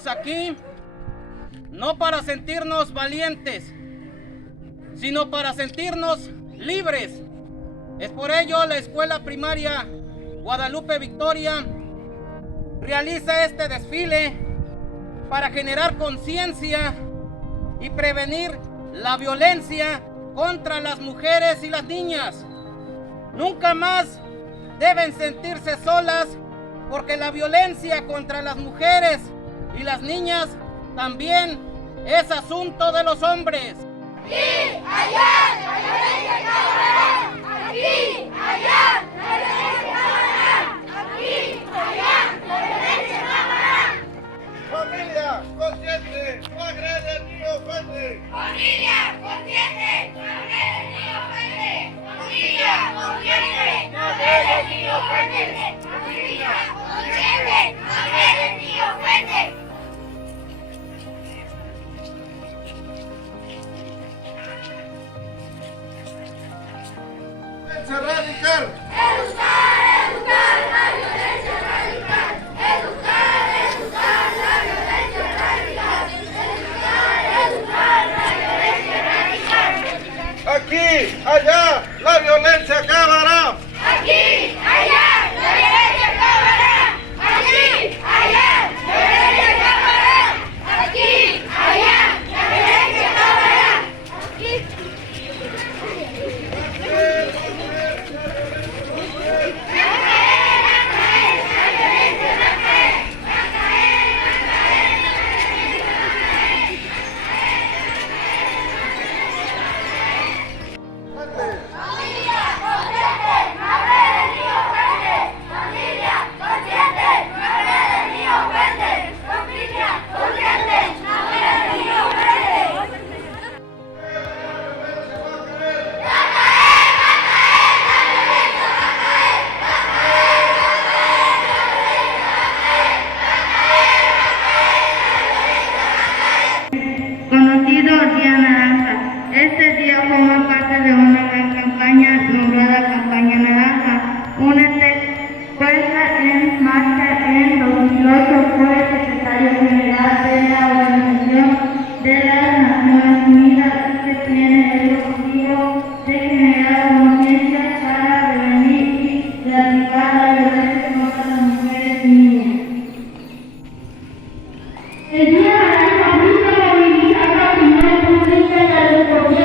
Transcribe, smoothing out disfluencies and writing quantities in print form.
estamos aquí no para sentirnos valientes, sino para sentirnos libres. Es por ello la Escuela Primaria Guadalupe Victoria realiza este desfile para generar conciencia y prevenir la violencia contra las mujeres y las niñas. Nunca más deben sentirse solas, porque la violencia contra las mujeres y las niñas también es asunto de los hombres. Aquí, allá, la violencia acabará. Aquí, allá, la violencia acabará. Aquí, allá, la violencia acabará. Familia consciente, no agrede ni ofende. Familia consciente, no agrede ni ofende. Familia consciente, no agrede ni ofende. Familia consciente, no agrede ni ofende. Radical. Educar la violencia radical. Educar la violencia radical. Educar la violencia radical. Aquí, allá, la violencia acabará. Aquí, allá, la violencia acabará. Aquí, allá, la violencia acabará. Aquí, allá, la violencia acabará. Aquí. Conocido Día Naranja. Este día forma parte de una gran campaña nombrada Campaña Naranja. Únete, puesta en marcha en 2008 por el secretario general de la Organización de las Naciones Unidas, que tiene el objetivo de generar conciencia para prevenir y erradicar la violencia contra las mujeres y niñas. El Día Naranja busca movilizar la opinión pública y a los gobiernos